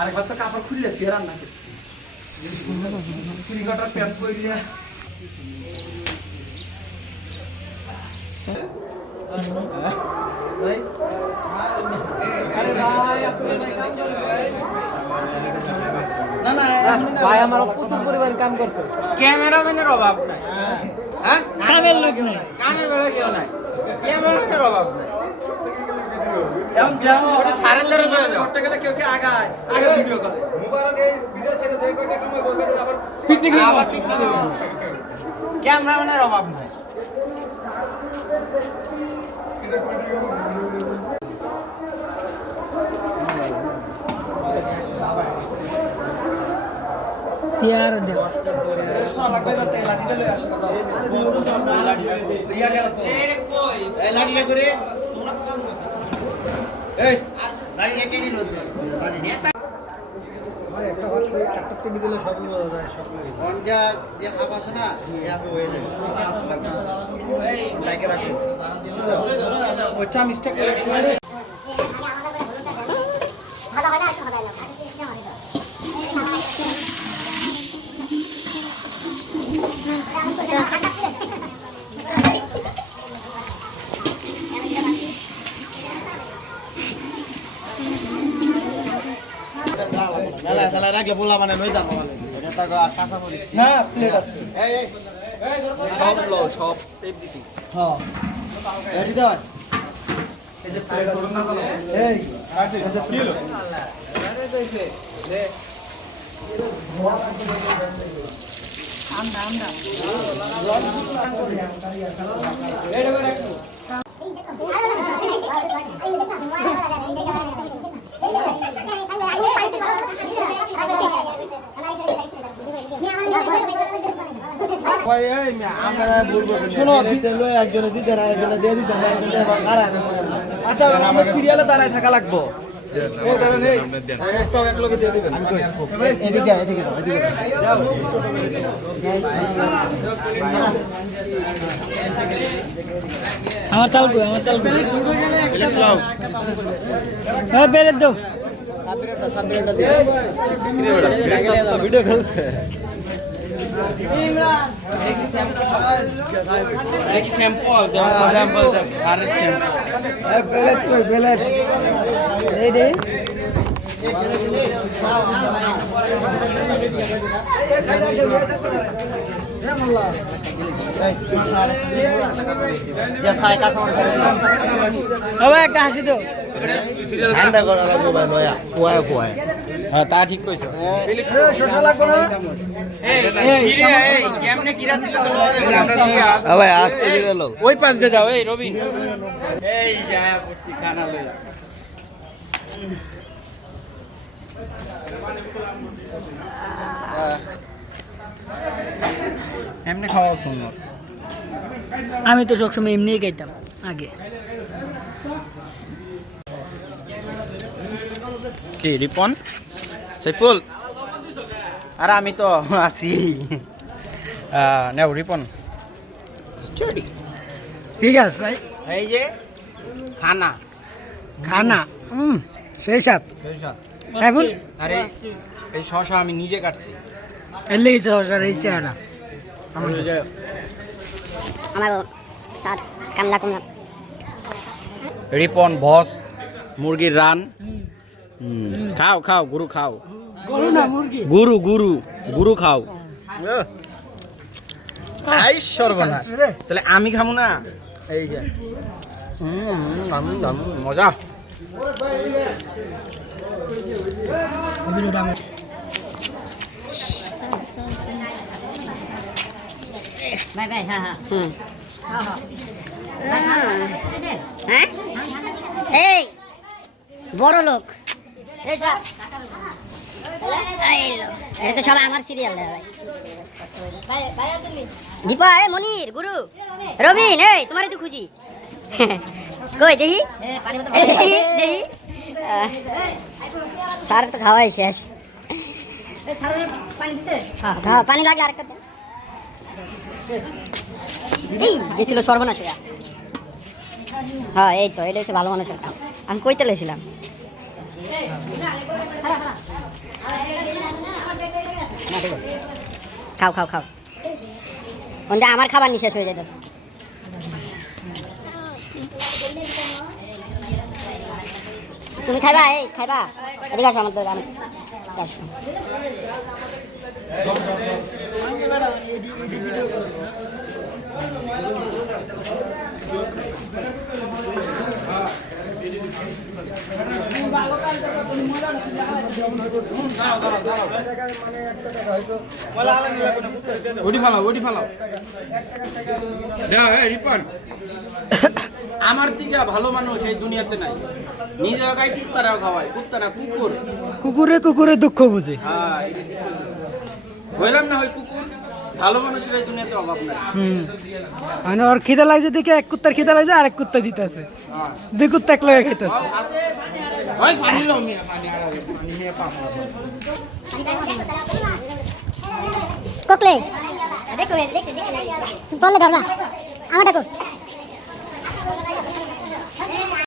আরেকবার তো কাপড় খুললেছি রান্না করছি কুড়ি কাটার প্যান্ট পরে দিয়ে ভাই আমার প্রচুর পরিমাণ কাম করছে ক্যামেরাম্যানের অভাব নাই হ্যাঁ কামের লোক নেই কামের বেলা কেউ নাই ক্যামেরাম্যানের অভাব নাই এখন যাও ওটা সারেন্ডার হয়ে যাও করতে গেলে কেউ কে আগায় আগে ভিডিও করে মুবারক এই ভিডিও ছেড়ে দেয় কয়টা কামাই বলবে আবার পিকনিক আবার পিকনিক ক্যামেরাম্যানের অভাব নাই চেয়ার দেও লাগবে যাতে লাঠিটা লয়ে আসে কথা ইয়া গেল এই কই এই লাগিয়ে করে তোমরা তো কাম করছো এই লাইন রেখে দিন নেতা ভাই একটা ভাত করে চারটা টেনে দিলে সব বোঝা যায় সব গঞ্জা যে হাফ আছে না এই হাফে হয়ে যাবে এই লাইকে রাখো ওই চা মিস্টেক করে গেছে মেলা খেলা রাখলে বলা মানে লই যাবো মানে এটা তো কাঁচা মরিচ না প্লেট আছে এই এই সব লো সব টেপ দিছি হ্যাঁ এটি দাও এই যে প্লেট করুন না কোনো এই কাটে এই যে প্লেট আরে দেখে লে আমদা এটা করে রাখো ভাই এই আমরা বলবো শোনো দিতে লই একজনে দিতে না একজনে দিয়ে দিতে না একজনে কারা আচ্ছা আমরা সিরিয়ালে দাঁড়ায় থাকা লাগবো এই দাঁড়ান এই একটা এক লগে দিয়ে দিবেন এদিকে এদিকে এদিকে আমার চাল কই আমার চাল কই হ্যাঁ বেলে দাও ভিডিও খেলছে কি স্যাম্পল স্যাম্পল সারে স্যাম্পল বেলেট কই বেলেট এই দে হবে একটা হাসি তো ঠান্ডা করা লাগবে ভাই লয়া কুয়ায় কুয়ায় হ্যাঁ তা ঠিক কইছো শশা লাগবে না এই কেমনে কিরা দিলে তো লয়া দেবে ভাই আসতে দিলে লোক ওই পাশ দিয়ে যাও এই রবিন এই যায় পড়ছি খানা লইয়া এমনি খাওয়া সুন্দর আমি তো সবসময় এমনিই খাইতাম আগে কি রিপন সাইফুল আর আমি তো আছি নেও রিপন স্টাডি ঠিক আছে ভাই এই যে খানা খানা সেই সাথ সাইফুল আরে এই শশা আমি নিজে কাটছি এর লেগে শশার এই চেহারা আমার আমার স্যার কামলা কুমলা রিপন বস মুরগির রান খাও খাও গুরু খাও গরু না মুরগি গুরু গুরু গুরু খাও আই সর্বনাশ তাহলে আমি খাবো না এই যে মজা ভিডিওটা আমার বাই বাই হ্যাঁ হ্যাঁ এই বড় লোক এই সব এটা তো সব আমার সিরিয়াল দীপা এ মনির গুরু রবিন এই তোমারই তো খুঁজি কই দেখি দেখি স্যার তো খাওয়াই শেষ হ্যাঁ পানি লাগলে আরেকটা এই গেছিল সর্বনাশ হ্যাঁ এই তো এটা হচ্ছে ভালো মানুষের কাম আমি কইতে লেছিলাম খাও খাও খাও ওটা আমার খাবার নিঃশেষ শেষ হয়ে যেত তুমি খাইবা এই খাইবা এদিকে আসো আমার দোকানে আসো ওটি ফালাও রিপন আমার থেকে ভালো মানুষ এই দুনিয়াতে নাই নিজে গাই কুত্তারাও খাওয়ায় কুত্তারা কুকুর কুকুরে দুঃখ বুঝে হ্যাঁ এটা ঠিক বলছো। বললাম না হয় কুকুর ভালো মানুষের এই দুনিয়াতে অভাব নাই মানে ওর খিদা লাগছে দেখে এক কুত্তার খিদা লাগছে আর এক কুত্তা দিতেছে দুই কুত্তা এক লগে খাইতেছে ওই পানি লো মিয়া পানি মিয়া পাপা কোকলে দেখো দেখো বললে ধরবা আমারটা কর